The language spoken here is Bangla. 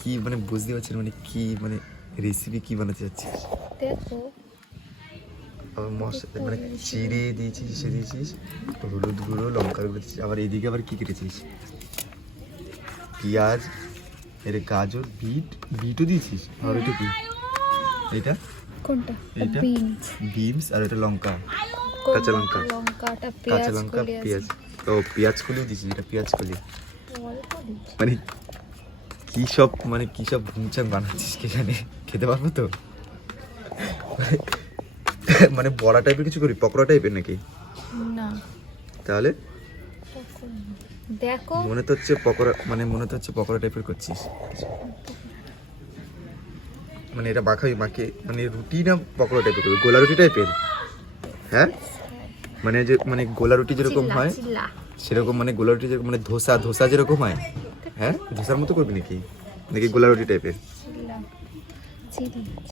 কি মানে বুঝতে পারছি না, মানে কি মানে রেসিপি কি বানাতে যাচ্ছিস? দেখো আবার মশলা মানে চিড়ে দিয়েছিস, সে দিয়েছিস হলুদ গুঁড়ো, লঙ্কার গুঁড়ো দিয়েছিস, আবার এইদিকে আবার কি কেটেছিস? পেঁয়াজ, এর গাজর, বিটও দিয়েছিস, আর এটা কি? এটা কোনটা? এইটা বিনস, আর এটা লঙ্কা, কাঁচা লঙ্কা, লঙ্কাটা কাঁচা লঙ্কা, পেঁয়াজ। ও পেঁয়াজ কলি দিয়েছিস, এটা পেঁয়াজ কলি। মানে কি সব ভুংচাং বানাচ্ছিস কে জানে? খেতে পারবো তো? মানে বড়া টাইপের কিছু করি, পকোড়া টাইপের নাকি? না তাহলে দেখো মনে তো হচ্ছে পকোড়া, মানে মনে তো হচ্ছে পকোড়া টাইপের করছিস। মানে এটা মাখে মানে রুটি না পকোড়া টাইপের করবি? গোলা রুটি টাইপের? হ্যাঁ মানে যে মানে গোলা রুটি যেরকম হয় সেরকম, মানে গোলা রুটি যেরকম, মানে ধোসা যেরকম হয়, হ্যাঁ ধোসার মতো করবি নাকি গোলা রুটি টাইপের?